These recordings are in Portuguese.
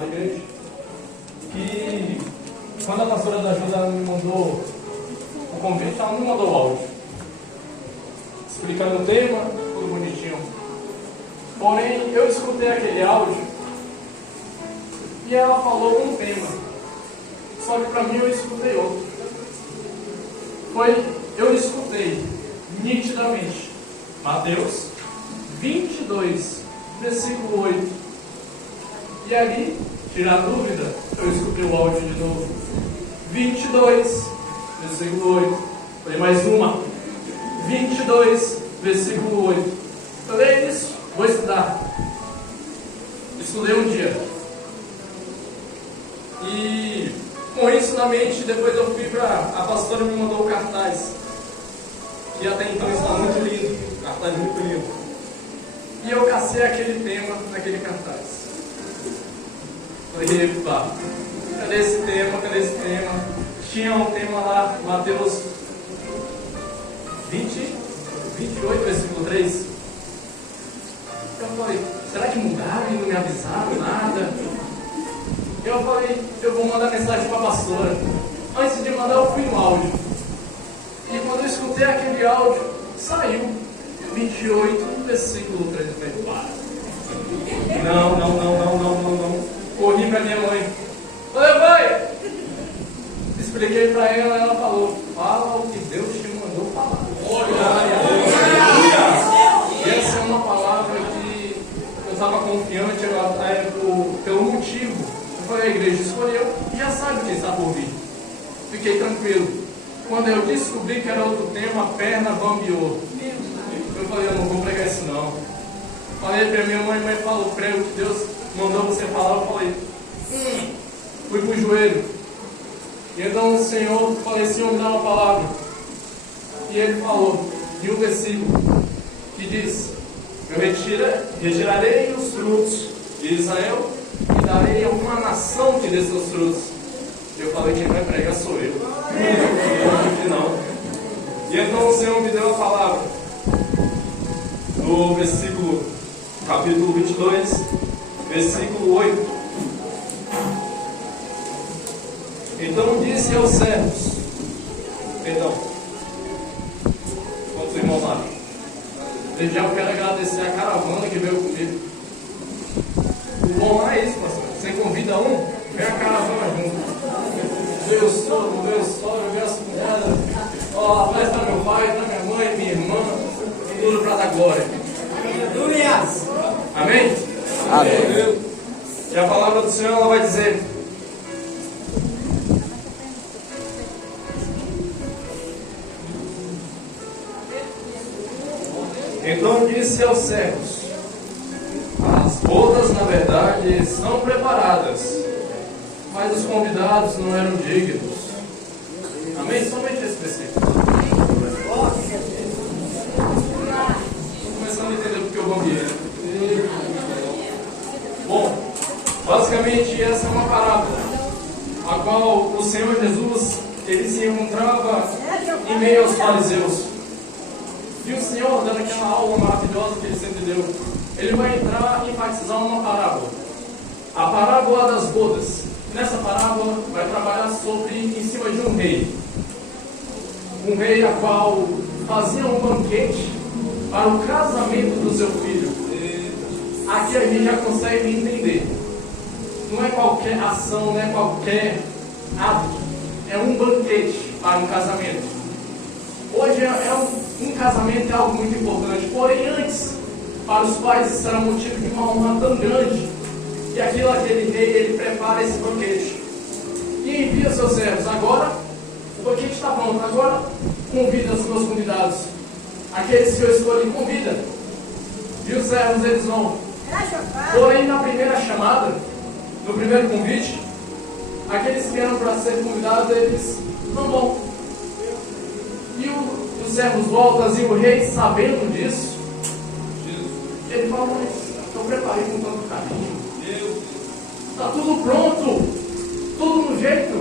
para a igreja, que quando a pastora da ajuda me mandou o convite, ela me mandou o áudio, explicando o tema, tudo bonitinho. Porém, eu escutei aquele áudio e ela falou um tema, só que para mim eu escutei outro. Eu escutei nitidamente Mateus 22, versículo 8. E ali, tirar dúvida, eu escutei o áudio de novo. 22, versículo 8. Falei mais uma. 22, versículo 8. Falei isso, vou estudar. Estudei um dia. E com isso na mente, depois eu fui para... A pastora me mandou o cartaz, que até então está muito lindo. Cartaz muito lindo. E eu cacei aquele tema naquele cartaz. Falei, epa, cadê esse tema? Cadê esse tema? Tinha um tema lá, Mateus 28, versículo 3. Eu falei, será que mudaram e não me avisaram nada? Eu falei, eu vou mandar mensagem para a pastora. Antes de mandar, eu fui no áudio. E quando eu escutei aquele áudio, saiu 28, versículo 3. Eu falei, para. Não. Corri para minha mãe. Falei, mãe! Expliquei para ela, ela falou, fala o que Deus te mandou falar. E essa é uma palavra que eu estava confiante pelo motivo. Eu falei, a igreja escolheu e já sabe o que está por vir. Fiquei tranquilo. Quando eu descobri que era outro tema, a perna bambeou. Eu falei, eu não vou pregar isso não. Falei para minha mãe falou, prego que Deus mandou você falar. Eu falei, fui pro joelho. E então o Senhor falou assim, me dá uma palavra. E ele falou, de um versículo, que diz, eu retirarei os frutos de Israel e darei a uma nação que dê seus frutos. Eu falei, quem vai pregar sou eu. Não. E então o Senhor me deu a palavra. No versículo, capítulo 22, versículo 8. Então disse aos servos, quantos irmãos lá? Desde já eu quero agradecer a caravana que veio comigo. O bom lá é isso, pastor. Você convida um, vem a caravana junto. Veio o sogro, veio as cunhadas. Ó, a festa do meu pai, da minha mãe, minha irmã, tudo para dar glória. Amém? Amém. E a palavra do Senhor ela vai dizer: então disse aos servos: as bodas na verdade estão preparadas, mas os convidados não eram dignos. Amém? Somente esse versículo. Estou começando a entender porque eu bambiei. Bom, basicamente essa é uma parábola a qual o Senhor Jesus ele se encontrava em meio aos fariseus. E o Senhor, dando aquela aula maravilhosa que ele sempre deu, ele vai entrar e enfatizar uma parábola. A parábola das bodas. Nessa parábola vai trabalhar em cima de um rei. Um rei a qual fazia um banquete para o casamento do seu filho. Aqui a gente já consegue entender. Não é qualquer ação, não é qualquer ato. É um banquete para um casamento. Hoje um casamento é algo muito importante. Porém, antes, para os pais, isso era motivo de uma honra tão grande. E aquele rei, ele prepara esse banquete. E envia seus servos. Agora, o banquete está pronto. Agora, convida os meus convidados. Aqueles que eu escolhi, convida. E os servos, eles vão. Porém, na primeira chamada, no primeiro convite, aqueles que eram para ser convidados, eles não vão. E os servos voltam e o rei, sabendo disso, ele fala: mas eu preparei com tanto carinho, está tudo pronto, tudo no jeito.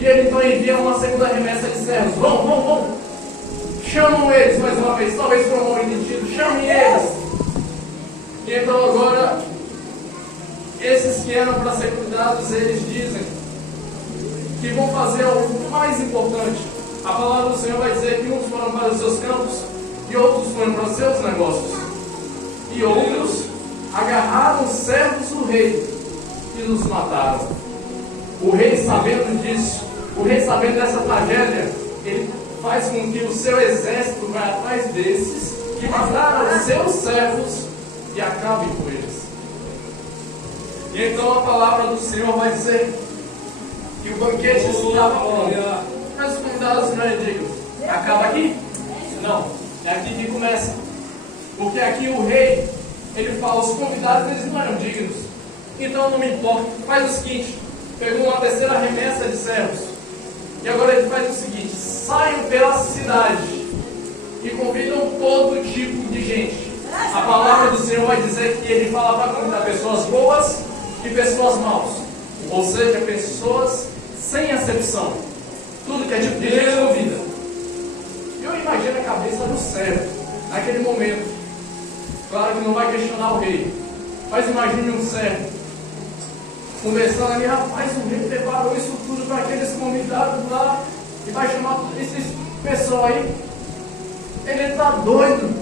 E ele então envia uma segunda remessa de servos: vão, chamam eles mais uma vez, talvez por um mal entendido, chamem eles. E então agora esses que eram para ser cuidados, eles dizem que vão fazer algo mais importante. A palavra do Senhor vai dizer que uns foram para os seus campos e outros foram para os seus negócios. E outros agarraram os servos do rei e nos mataram. O rei, sabendo disso, o rei, sabendo dessa tragédia, ele faz com que o seu exército vá atrás desses que mataram os seus servos e acabem com eles. E então a palavra do Senhor vai dizer que o banquete estava pronto. Mas os convidados não é digno. Acaba aqui? Não, é aqui que começa. Porque aqui o rei, ele fala, os convidados eles não eram dignos. Então não me importa, faz o seguinte, pegou uma terceira remessa de servos. E agora ele faz o seguinte, saiam pela cidade e convidam todo tipo de gente. A palavra do Senhor vai dizer que ele fala para convidar pessoas boas e pessoas maus. Ou seja, pessoas sem acepção. Tudo que é tipo de gente convida. Eu imagino a cabeça do servo naquele momento. Claro que não vai questionar o rei, mas imagine um servo conversando ali, rapaz, o rei preparou isso tudo para aqueles convidados lá e vai chamar esse pessoal aí. Ele está doido.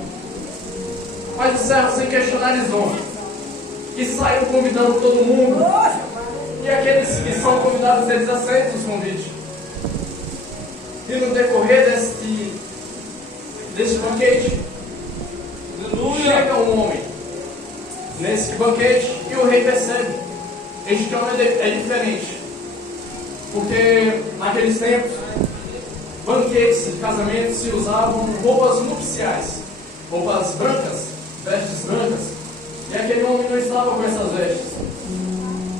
Mas o servo, sem questionar, eles vão e saiu convidando todo mundo. E aqueles que são convidados, eles aceitam os convites. E no decorrer deste banquete, chega um homem nesse banquete e o rei percebe. Este homem é diferente. Porque naqueles tempos, banquetes de casamento se usavam roupas nupciais, roupas brancas, vestes brancas. E aquele homem não estava com essas vestes.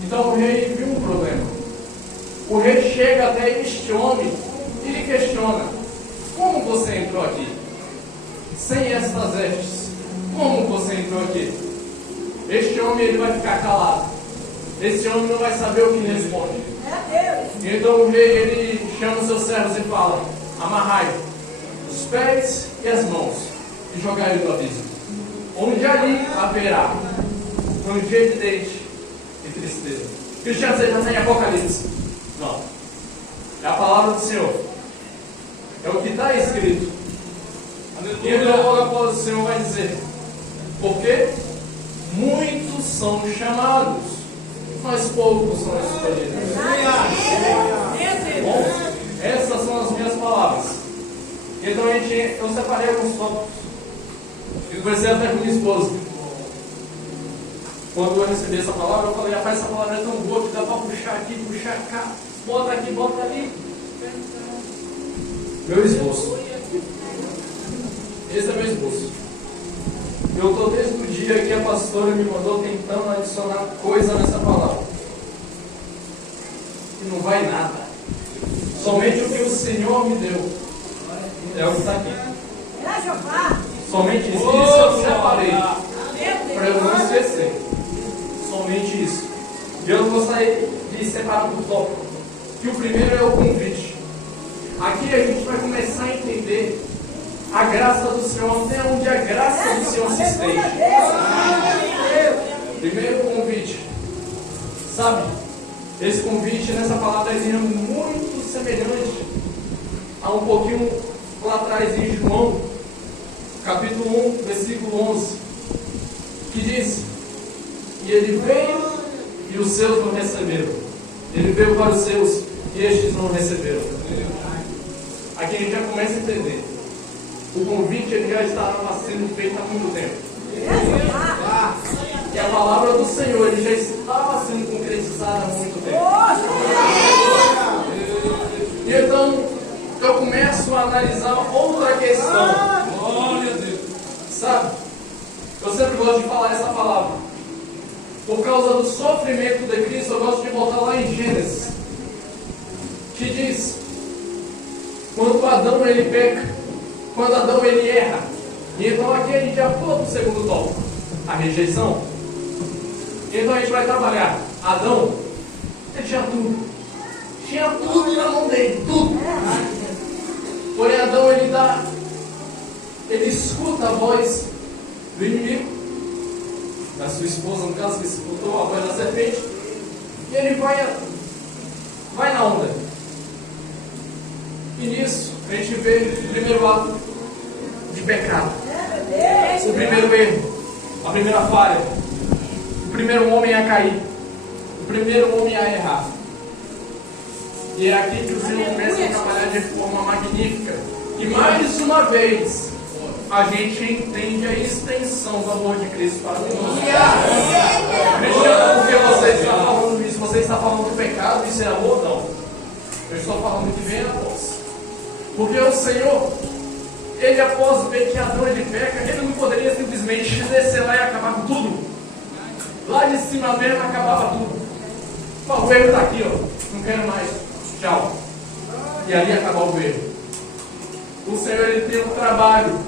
Então o rei viu um problema. O rei chega até este homem e lhe questiona: como você entrou aqui? Sem estas vestes, como você entrou aqui? Este homem ele vai ficar calado. Este homem não vai saber o que responde. Então o rei ele chama os seus servos e fala: amarrai os pés e as mãos e jogai no abismo, onde ali haverá ranger de dente e tristeza. Cristiano, você já tem Apocalipse? Não. É a palavra do Senhor. É o que está escrito. E então logo após o Senhor vai dizer: porque muitos são chamados, mas poucos são escolhidos. Bom, essas são as minhas palavras. Então eu separei alguns tópicos. Eu conversei até com minha esposa. Quando eu recebi essa palavra, eu falei: rapaz, essa palavra é tão boa que dá para puxar aqui, puxar cá, bota aqui, bota ali. Meu esboço. Esse é meu esboço. Eu estou desde o dia que a pastora me mandou tentando adicionar coisa nessa palavra. E não vai nada. Somente o que o Senhor me deu é o que está aqui. Somente isso. Isso eu separei para eu não esquecer. Somente isso. E eu gostaria de separar um tópico. Que o primeiro é o convite. Aqui a gente vai começar a entender a graça do Senhor, até onde a graça do Senhor se estende. Primeiro convite. Sabe, esse convite nessa palavra é muito semelhante a um pouquinho lá atrás em João, capítulo 1, versículo 11, que diz: e ele veio e os seus não receberam. Ele veio para os seus e estes não receberam. Aqui a gente já começa a entender. O convite ele já estava sendo feito há muito tempo. E a palavra do Senhor ele já estava sendo concretizada há muito tempo. E então eu começo a analisar outra questão. Sabe? Eu sempre gosto de falar essa palavra. Por causa do sofrimento de Cristo, eu gosto de voltar lá em Gênesis, que diz: quando Adão ele peca, quando Adão ele erra. E então aqui a gente já pula para o segundo tópico, a rejeição. E então a gente vai trabalhar. Adão, ele tinha tudo. Tinha tudo na mão dele, tudo. Porém Adão ele escuta a voz do inimigo. da sua esposa, no caso, que escutou a voz da serpente, e ele vai na onda. E nisso, a gente vê o primeiro ato de pecado, o primeiro erro, a primeira falha, o primeiro homem a cair, o primeiro homem a errar. E é aqui que o Senhor começa a trabalhar de forma magnífica. E mais uma vez, a gente entende a extensão do amor de Cristo para nós. Cristiano, por que você está falando isso? Você está falando do pecado, isso é amor? Não. Eu estou falando que vem após. Porque o Senhor, ele após ver que Adão ele peca, ele não poderia simplesmente descer lá e acabar com tudo. Lá de cima mesmo acabava tudo. O erro está aqui, ó. Não quero mais. Tchau. E ali acabou o erro. O Senhor ele tem um trabalho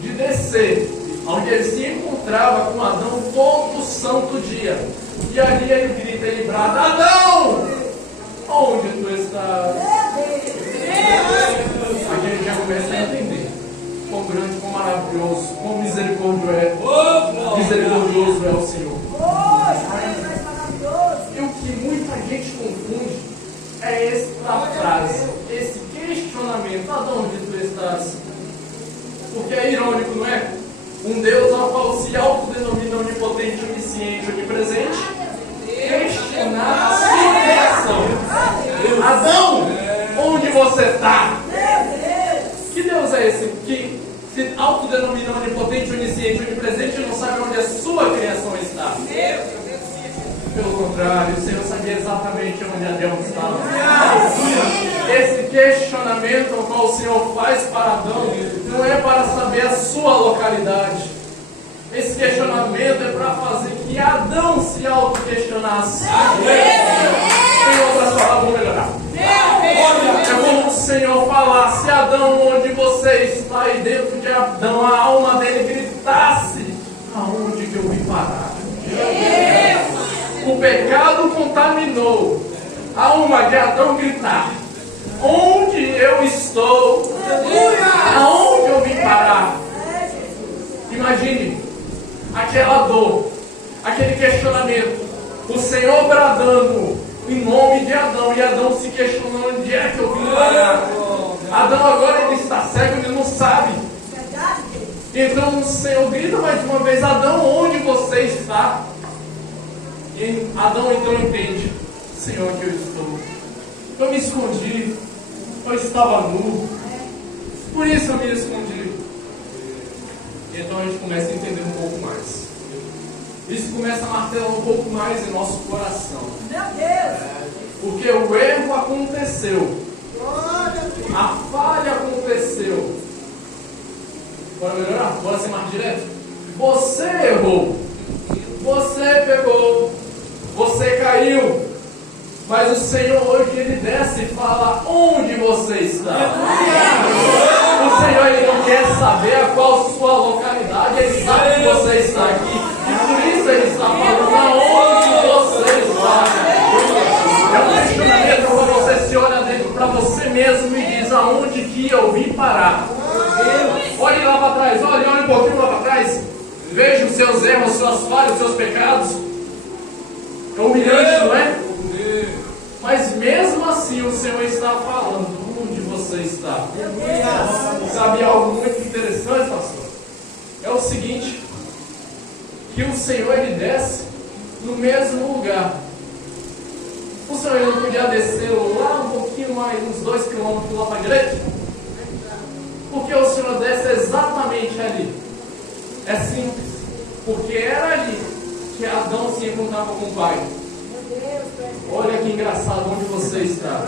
de descer, onde ele se encontrava com Adão todo santo dia. E ali ele grita, ele brada: Adão! Onde tu estás? Aqui a gente já começa a entender quão grande, quão maravilhoso, quão misericordioso é o Senhor. E o que muita gente confunde é esta frase, esse questionamento: Adão, onde tu estás? Porque é irônico, não é? Um Deus ao qual se autodenomina onipotente, onisciente, onipresente, questionar a sua criação. Adão, onde você está? Que Deus é esse que se autodenomina onipotente, onisciente, onipresente e não sabe onde a sua criação está? Pelo contrário, o Senhor sabia exatamente onde Adão estava. Esse questionamento ao qual o Senhor faz para Adão não é para saber a sua localidade. Esse questionamento é para fazer que Adão se auto-questionasse. Em outras palavras, vou melhorar. É como o Senhor falasse: Adão, onde você está? E dentro de Adão a alma dele gritasse: aonde que eu vim parar? O pecado contaminou a alma de Adão gritar: onde eu estou? Aonde eu vim parar? Imagine aquela dor, aquele questionamento, o Senhor bradando em nome de Adão e Adão se questionando: onde é que eu vim parar? Adão agora ele está cego, ele não sabe. Então o Senhor grita mais uma vez: Adão, onde você está? E Adão então entende: Senhor, que eu estou. Eu me escondi. Eu estava nu. Por isso eu me escondi. Então a gente começa a entender um pouco mais. Isso começa a martelar um pouco mais em nosso coração. Meu Deus! Porque o erro aconteceu. A falha aconteceu. Bora melhorar? Bora ser mais direto? Você errou. Você pegou. Você caiu. Mas o Senhor hoje ele desce e fala: onde você está? O Senhor ele não quer saber a qual sua localidade. Ele sabe que você está aqui. E por isso ele está falando: aonde você está? É um questionamento quando você se olha dentro para você mesmo e diz: aonde que eu vim parar? Olhe lá para trás. Olhe um pouquinho lá para trás. Veja os seus erros, suas falhas, os seus pecados. É humilhante, não é? Mas mesmo assim o Senhor está falando: onde você está? Sabe algo muito interessante, pastor? É o seguinte: que o Senhor ele desce no mesmo lugar. O Senhor ele não podia descer lá um pouquinho mais, uns 2 quilômetros lá para a direita? Porque o Senhor desce exatamente ali. É simples. Porque era ali que Adão se encontrava com o Pai. Olha que engraçado onde você está.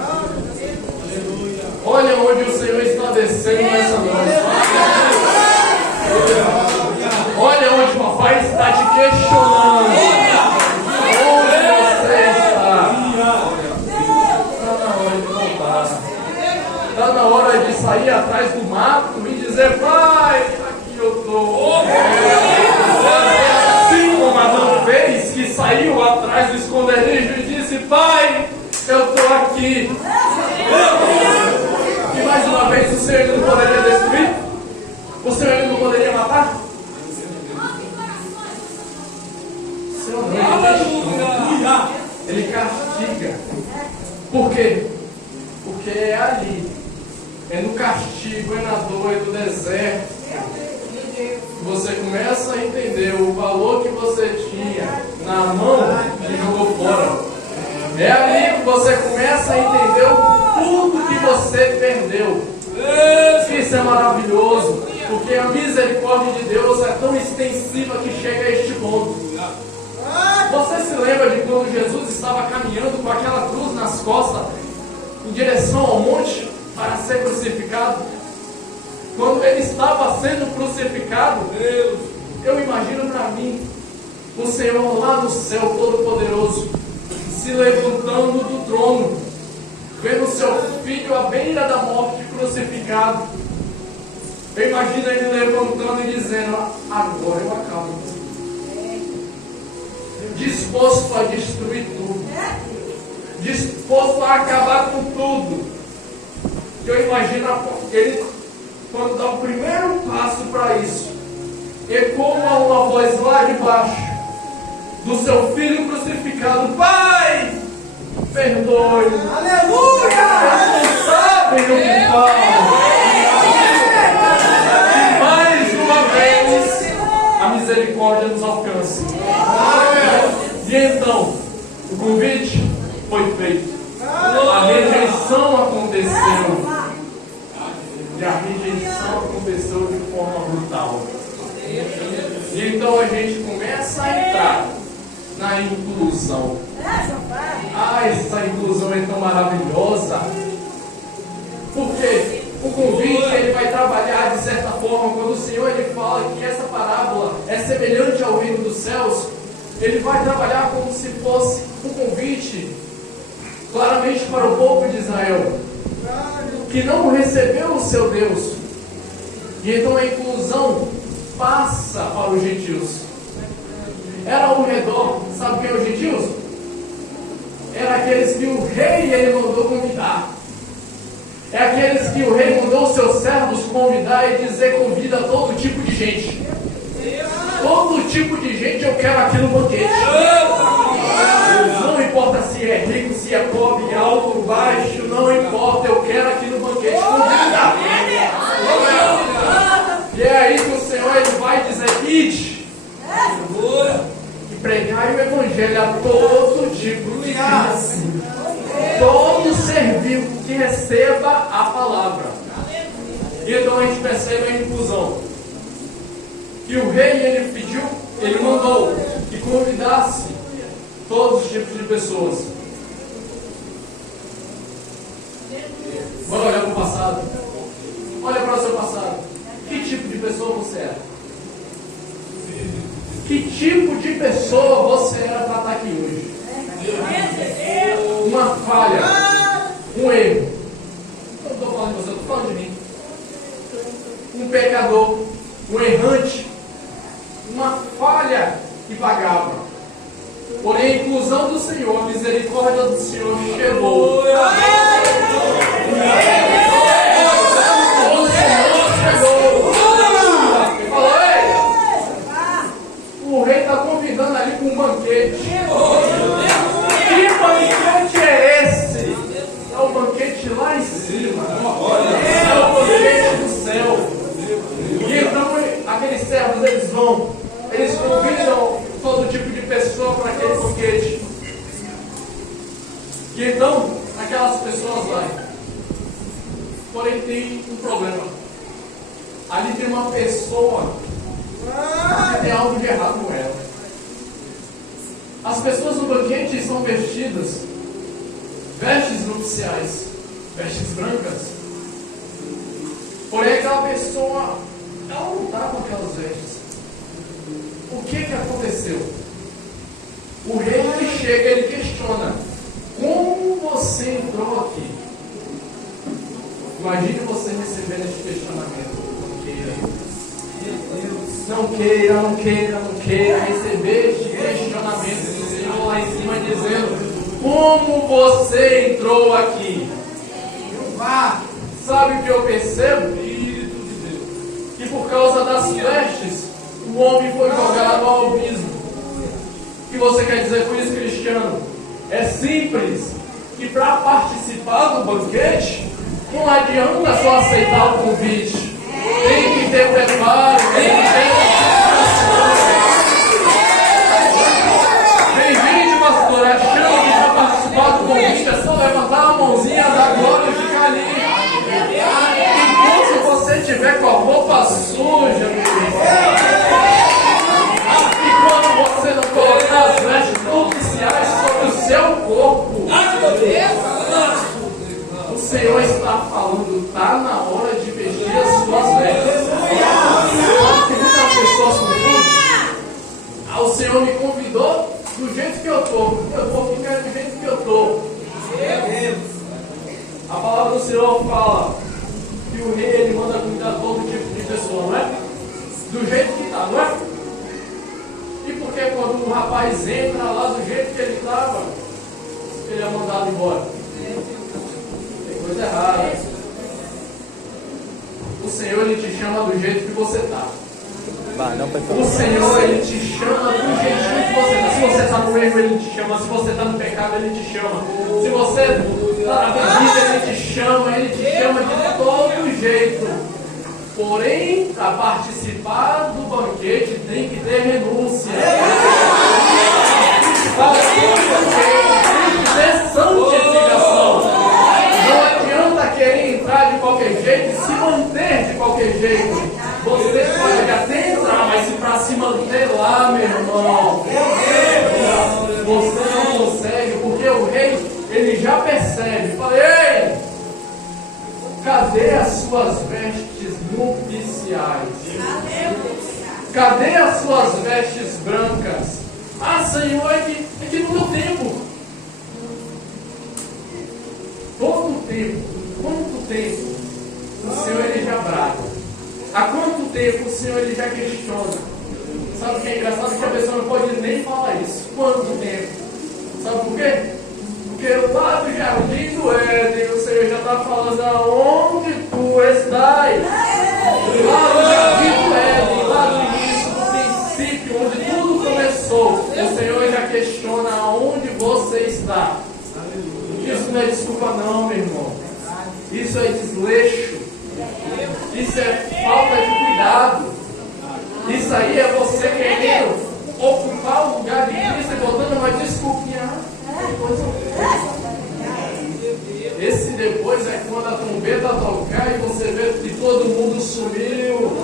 Olha onde o Senhor está descendo nessa noite. Olha onde o papai está te questionando. Onde você está? Está na hora de voltar. Está na hora de sair atrás do mato e dizer: Pai, aqui eu estou. Assim como Adão fez, que saiu atrás do esconderijo e disse: Pai, eu estou aqui. E mais uma vez o Senhor não poderia destruir? O Senhor não poderia matar? quê? Porque é ali, é no castigo, é na dor, é no deserto, que você começa a entender o valor que você tinha na mão e jogou fora. É ali que você começa a entender tudo que você perdeu. Isso é maravilhoso, porque a misericórdia de Deus é tão extensiva que chega a este ponto. Você se lembra de quando Jesus estava caminhando com aquela cruz nas costas em direção ao monte para ser crucificado? Quando ele estava sendo crucificado, eu imagino para mim o Senhor lá no céu Todo-Poderoso se levantando do trono, vendo seu filho à beira da morte crucificado. Eu imagino ele levantando e dizendo: agora eu acabo. Disposto a destruir tudo, disposto a acabar com tudo. Eu imagino ele, quando dá o primeiro passo para isso, ecoa uma voz lá de baixo do seu filho crucificado: Pai, perdoe. Aleluia! Eles não sabem o que falam. E mais uma vez a misericórdia nos alcança. E então o convite foi feito, a rejeição aconteceu, e a rejeição aconteceu de forma brutal. E então a gente começa a entrar na inclusão. Essa inclusão é tão maravilhosa, porque o convite ele vai trabalhar de certa forma. Quando o Senhor ele fala que essa parábola é semelhante ao reino dos céus, ele vai trabalhar como se fosse um convite claramente para o povo de Israel, que não recebeu o seu Deus. E então a inclusão passa para os gentios. Era ao redor, sabe quem é os gentios? Era aqueles que o rei ele mandou convidar. É aqueles que o rei mandou seus servos convidar e dizer: convida todo tipo de gente. Todo tipo de gente eu quero aqui no banquete. Não importa se é rico, se é pobre, alto, baixo, não importa, eu quero aqui no banquete convidar. E é aí que o Senhor ele vai dizer: ide e pregai o evangelho a todo tipo de criança, todo ser vivo que receba a palavra. E então a gente percebe a inclusão. E o rei ele pediu, ele mandou que convidasse todos os tipos de pessoas. Bora olhar para o passado. Olha para o seu passado. Que tipo de pessoa você era? Que tipo de pessoa você era para estar aqui hoje? Uma falha, um erro. Eu não estou falando de você, eu estou falando de mim. Um pecador, um errante, uma falha que pagava. Porém, a inclusão do Senhor, a misericórdia do Senhor chegou. O Senhor chegou. Ele falou: ei, o rei está convidando ali para um banquete. Que banquete é esse? É o banquete lá em cima. É o banquete do céu. E então aqueles servos eles convidam todo tipo de pessoa para aquele banquete. E então aquelas pessoas vai. Porém tem um problema. Ali tem uma pessoa que tem algo de errado com ela. As pessoas no banquete são vestidas vestes nupciais, vestes brancas. Porém aquela pessoa, ela não está com aquelas vestes. O que aconteceu? O rei ele chega, ele questiona: como você entrou aqui? Imagine você recebendo esse questionamento. Não queira receber este questionamento do Senhor lá em cima dizendo: como você entrou aqui? Sabe o que eu percebo? Que por causa das vestes o homem foi jogado ao abismo. O que você quer dizer com isso, Cristiano? É simples. que para participar do banquete, não adianta só aceitar o convite. Tem que ter preparo, tem que ter Bem-vindo, pastor, achando que para participar do convite é só levantar a mãozinha da glória e ficar ali. Enquanto você estiver com a roupa suja, e quando você não colocar as vestes nupciais sobre o seu corpo, o Senhor está falando, está na hora de vestir as suas vestes. Porque muitas pessoas confundem. O Senhor me convidou do jeito que eu estou. Eu vou ficar do jeito que eu estou. A palavra do Senhor fala que o rei ele manda cuidar de todo tipo de pessoa, não é? Do jeito que está, não é? E por que quando o rapaz entra lá do jeito que ele estava, ele é mandado embora? Tem coisa errada. O Senhor ele te chama do jeito que você está. O Senhor ele te chama do jeitinho que você está. Se você está no erro, ele te chama. Se você está no pecado, ele te chama. Se você está na bebida, ele te chama de todo jeito. Porém, para participar do banquete tem que ter renúncia. Para tem que ter santificação. Não adianta querer entrar de qualquer jeito e se manter de qualquer jeito. Você pode até entrar, mas se para se manter lá, meu irmão, você não consegue, porque o rei, ele já percebe. Fala, ei, cadê as suas vestes nupciais? Cadê as suas vestes brancas? Ah, Senhor, é que no meu tempo. Todo tempo, quanto tempo o Senhor ele já brava? Há quanto tempo o Senhor ele já questiona? Sabe o que é engraçado? Que a pessoa não pode nem falar isso. Quanto tempo? Sabe por quê? Porque lá do jardim do Éden, o Senhor já está falando aonde tu estás. Lá do jardim do Éden, lá do início, do princípio, onde tudo começou, o Senhor já questiona aonde você está. Isso não é desculpa não, meu irmão. Isso é desleixo. Isso é falta de cuidado. Isso aí é você querendo ocupar o lugar de Cristo e botando uma desculpinha. Esse depois é quando a trombeta tocar e você vê que todo mundo sumiu.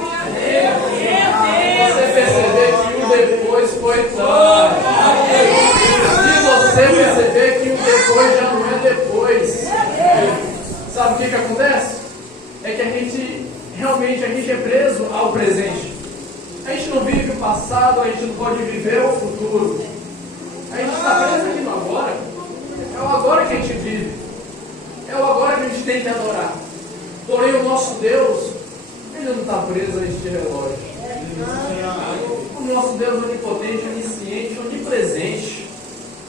Você perceber que o depois foi tarde. Se você perceber que o depois já não é depois, sabe o que acontece? É que a gente realmente é preso ao presente. A gente não vive o passado, a gente não pode viver o futuro. A gente está preso aqui no agora. É o agora que a gente vive. É o agora que a gente tem que adorar. Porém, o nosso Deus, ele não está preso a este relógio. O nosso Deus onipotente, onisciente, onipresente.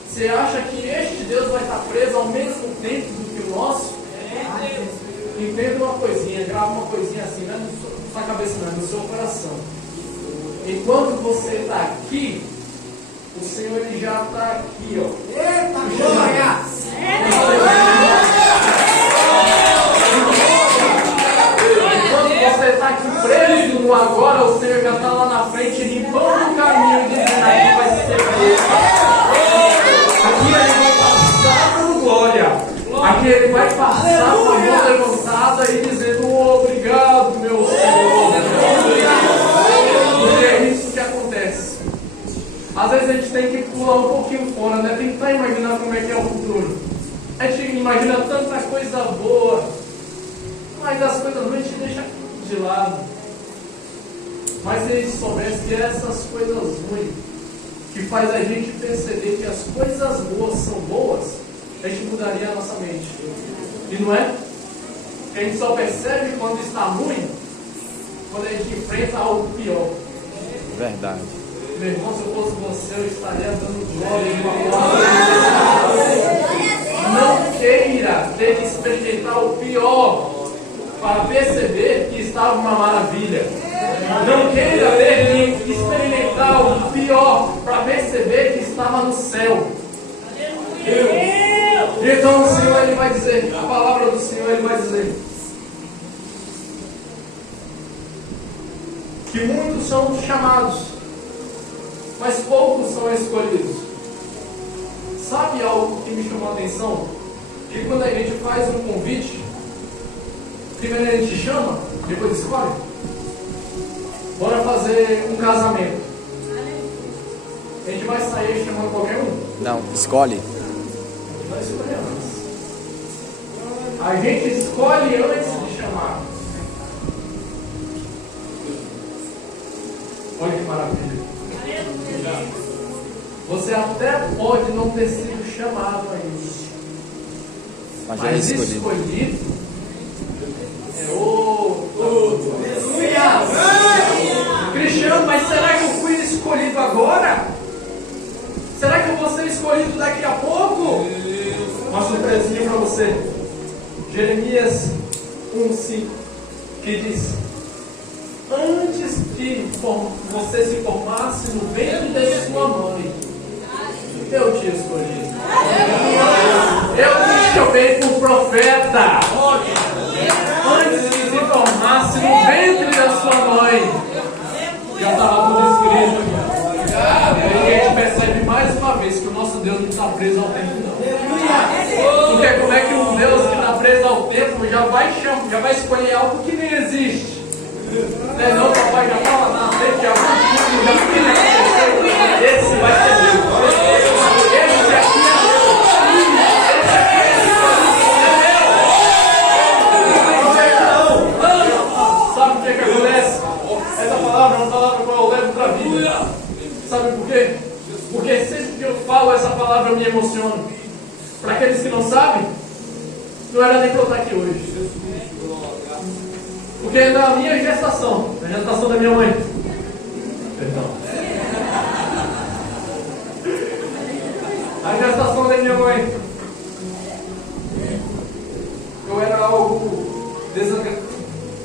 Você acha que este Deus vai estar preso ao mesmo tempo do que o nosso? Entenda uma coisinha, grava uma coisinha assim, não é na sua cabeça, não, é no seu coração. Enquanto você está aqui, o Senhor ele já está aqui, ó. Eita, glória! Enquanto você está aqui preso no agora, o Senhor já está lá na frente, limpando o caminho, dizendo aí vai ser aqui ele vai passar por glória. Aqui ele vai passar com a mão levantada e dizendo obrigado, meu Senhor. Porque é isso que acontece. Às vezes a gente tem que pular um pouquinho fora, né? Tentar imaginar como é que é o futuro. A gente imagina tanta coisa boa, mas as coisas ruins a gente deixa de lado. Mas se a gente soubesse que essas coisas ruins que faz a gente perceber que as coisas boas são boas, a gente mudaria a nossa mente. E não é? A gente só percebe quando está ruim, quando a gente enfrenta algo pior. Verdade. Meu irmão, se eu fosse você, eu estaria dando glória de uma forma. Não queira ter que experimentar o pior para perceber que estava uma maravilha. Não queira ter que experimentar o pior para perceber que estava no céu. Então o Senhor, Ele vai dizer, a palavra do Senhor, Ele vai dizer que muitos são chamados, mas poucos são escolhidos. Sabe algo que me chamou a atenção? Que quando a gente faz um convite, primeiro a gente chama, depois escolhe. Bora fazer um casamento. A gente vai sair chamando qualquer um? Não, escolhe. A gente vai escolher antes. A gente escolhe antes de chamar. Olha que maravilha. Você até pode não ter sido chamado ainda, mas escolhido é outro. Cristiano, mas será que eu fui escolhido agora? Será que eu vou ser escolhido daqui a pouco? Uma surpresinha para você. Jeremias 1:5, que diz: antes que você se formasse no ventre de sua mãe, eu te escolhi. Eu te chamei por profeta. Antes que se formasse no ventre da sua mãe, já estava tudo escrito. E a gente percebe mais uma vez que o nosso Deus não está preso ao tempo, não. Porque como é que um Deus que está preso ao tempo já vai escolher algo que nem existe? Não, papai, já estava na frente de algum tipo, já tinha acontecido. Esse vai ser Deus. Esse aqui é Deus. Esse aqui é Deus. Sabe o que acontece? Essa palavra é uma palavra que eu levo para a vida. Sabe por quê? Porque sempre que eu falo essa palavra eu me emociono. Para aqueles que não sabem, não era nem para eu estar aqui hoje. Porque na minha gestação, na gestação da minha mãe, perdão, a gestação da minha mãe, eu era algo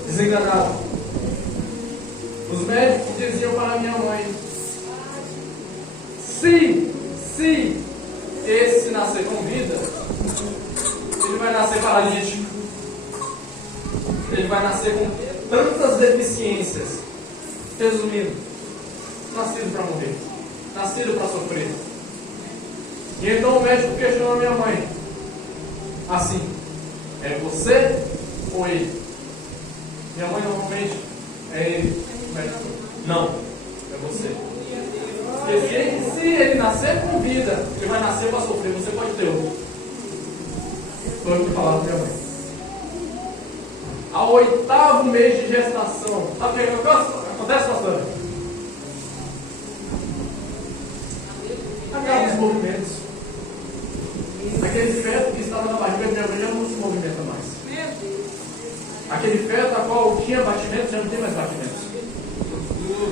desenganado. Os médicos diziam para a minha mãe: se esse nascer com vida, ele vai nascer paralítico. Ele vai nascer com tantas deficiências. Resumindo, nascido para morrer, nascido para sofrer. E então o médico questionou a minha mãe assim: é você ou ele? Minha mãe normalmente é ele. O médico: não, é você. Porque se ele nascer com vida, ele vai nascer para sofrer. Você pode ter outro. Foi o que falaram para minha mãe. Ao 8º mês de gestação, sabe o que acontece, pastor? Acabam os movimentos. Aquele feto que estava na barriga de minha mãe já não se movimenta mais. Aquele feto a qual tinha batimentos já não tem mais batimentos.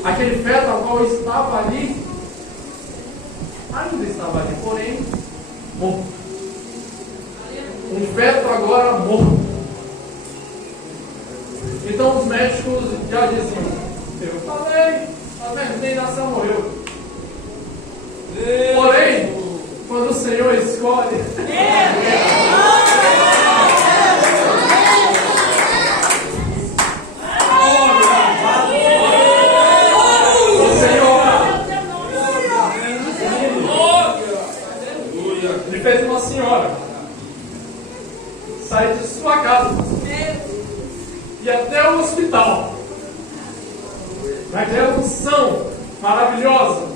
Aquele feto a qual estava ali, ainda estava ali, porém morto. Um feto agora morto. Então os médicos já diziam: eu falei, a nem nação morreu. Porém, quando o Senhor escolhe, o Senhor ele fez uma senhora sair de sua casa e até o hospital, naquela unção maravilhosa.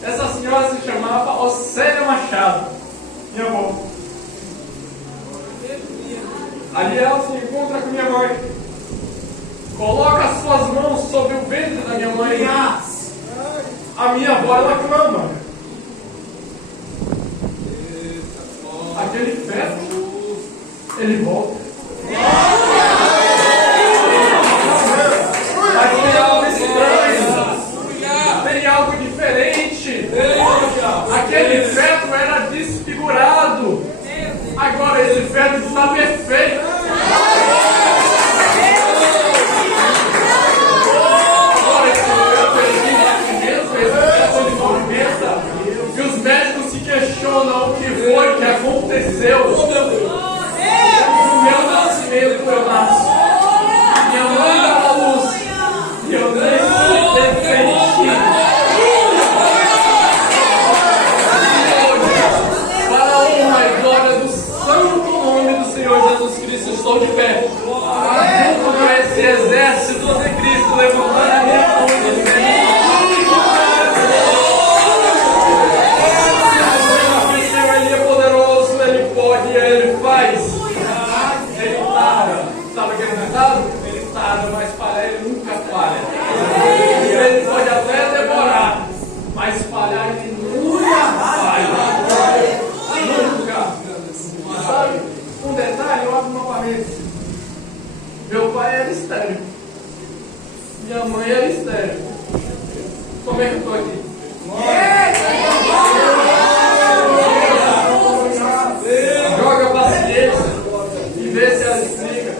Essa senhora se chamava Océlia Machado, minha avó. Ali ela se encontra com minha mãe, coloca as suas mãos sobre o ventre da minha mãe. A minha avó, ela clama. Aquele feto, ele volta. Mas tem algo estranho, tem algo diferente. Aquele feto era desfigurado, agora esse feto está perfeito. Agora esse feto ele movimenta, e os médicos se questionam: não, o que foi que aconteceu. No meu nascimento eu nasço. Minha mãe dá a luz. E eu nem defendi. Para a honra e glória do santo nome do Senhor Jesus Cristo, estou de pé. Junto com esse exército de Cristo, levantando a minha mão e dizendo: Ele é poderoso, Ele pode, Ele faz. Ele para. Sabe aquele ditado? Ele para, mas para Ele nunca falha. Ele pode até demorar, mas falhar Ele nunca falha. Nunca. Sabe? Um detalhe, eu abro novamente. Meu pai era estéril. Minha mãe era estéril. Como é que eu estou aqui? Joga paciência e vê se ela explica.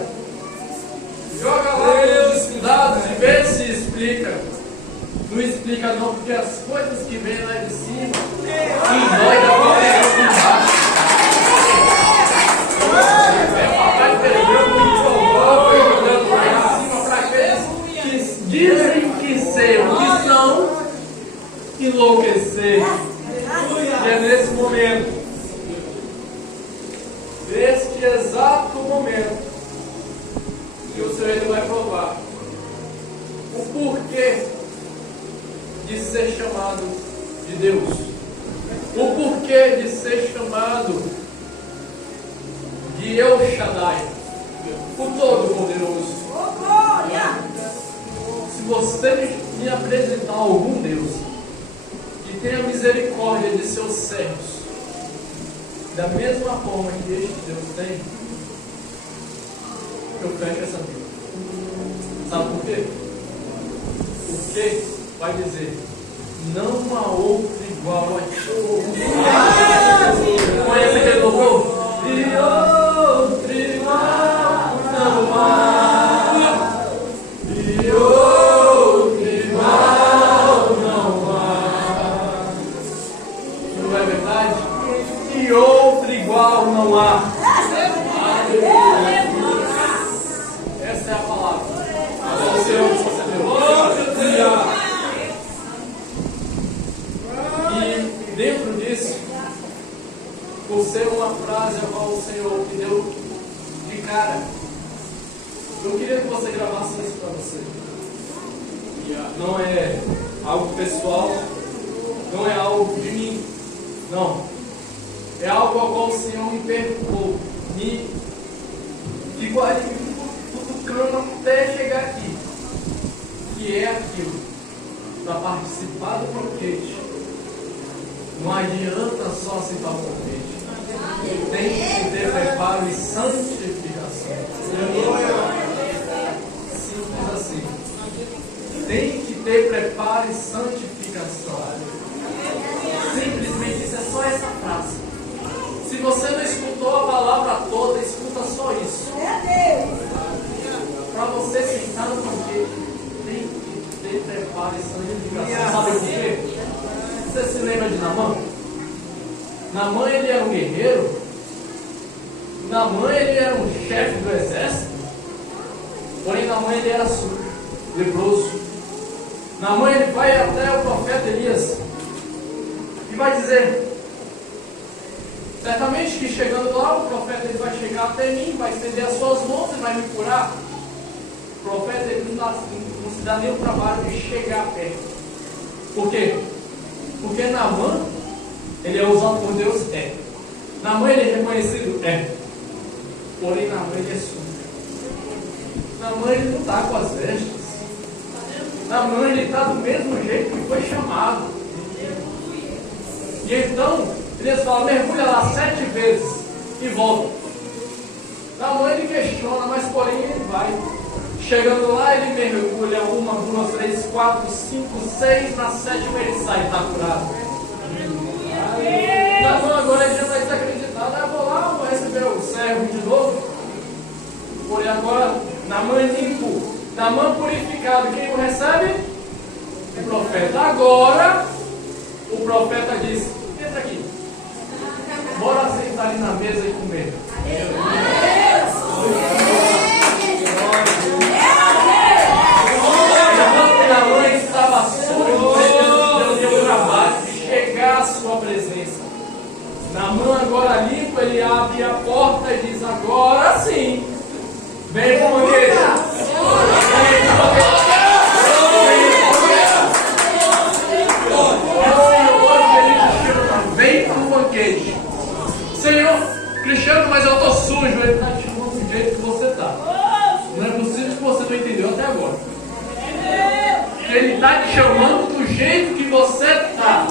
Joga lá os dados e vê se explica. Não explica não, porque as coisas que vêm lá de cima que dói da cabeça de baixo. Papai perdeu muito jogando lá em cima para aqueles que dizem que sei o que são enlouquecer. E é nesse momento, neste exato momento, que o Senhor ele vai provar o porquê de ser chamado de Deus, o porquê de ser chamado de El Shaddai, o Todo-Poderoso. Se você me apresentar algum Deus que tenha misericórdia de seus servos, da mesma forma que este Deus tem, eu fecho essa Bíblia. Sabe por quê? Porque vai dizer: não há outro igual a ti. Conhece aquele louvor? E outro igual não há. E outro igual não há. Não é verdade? E outro igual não há. Essa é a palavra. Agora o Senhor concedeu. E dentro disso, por ser uma frase a qual o Senhor me deu de cara, eu queria que você gravasse isso para você. Não é algo pessoal, não é algo de mim, não. É algo ao qual o Senhor me perguntou, me ficou ali me cutucando até chegar aqui, que é aquilo, para participar do banquete. Não adianta só aceitar o convite. Tem que ter preparo e santificação. Simples assim. Tem que ter preparo e santificação. Simplesmente isso, é só essa frase. Se você não escutou a palavra toda, escuta só isso. Para você sentar no banquete, tem que ter preparo e santificação. Sabe por quê? Você se lembra de Naamã? Naamã ele era um guerreiro. Naamã ele era um chefe do exército. Porém Naamã ele era sujo, leproso. Naamã ele vai até o profeta Elias e vai dizer: certamente que chegando lá, o profeta ele vai chegar até mim, vai estender as suas mãos e vai me curar. O profeta ele não se dá nem o trabalho de chegar perto. Por quê? Porque Naamã, ele é usado por Deus? É. Naamã, ele é reconhecido? É. Porém, Naamã, ele é sujo. Naamã, ele não está com as vestes. Naamã, ele está do mesmo jeito que foi chamado. E então, eles falam: mergulha lá 7 vezes e volta. Naamã, ele questiona, mas porém ele vai. Chegando lá, ele mergulha 1, 2, 3, 4, 5, 6, na 7ª ele sai, está curado. Naamã agora ele já está desacreditado. Eu vou lá, vou receber o servo de novo. Porém agora, Naamã limpo, Naamã purificado. Quem o recebe? O profeta. Agora, o profeta diz: entra aqui. ali na mesa e comer. A mãe estava suja, Deus deu o trabalho de chegar à sua presença. Na mão agora limpa, ele abre a porta e diz: agora sim, vem com o banquete. Vem com o banquete. Senhor, Cristiano, mas eu estou sujo. Ele está te chamando do jeito que você está. Não é possível que você não entendeu até agora. Ele está te chamando do jeito que você está.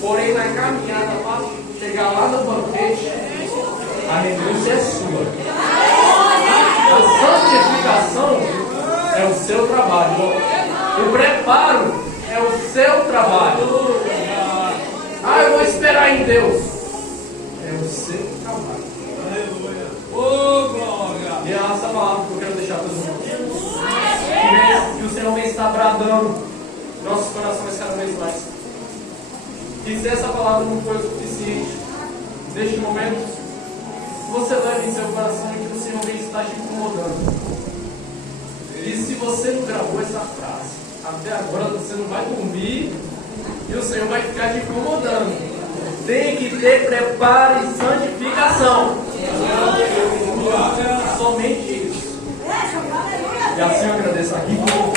Porém, na caminhada para chegar lá no banquete, a renúncia é sua. A santificação é o seu trabalho. O preparo é o seu trabalho. Ah, eu vou esperar em Deus. É o seu trabalho. Aleluia. Oh, glória. E é essa palavra que eu quero deixar para os irmãos. Que o Senhor vem estar bradando nossos corações cada vez mais. E se essa palavra não foi o suficiente, neste momento, você leve em seu coração que o Senhor vem estar te incomodando. E se você não gravou essa frase, até agora você não vai dormir e o Senhor vai ficar te incomodando. Tem que ter preparo e santificação. Somente isso. E assim eu agradeço aqui por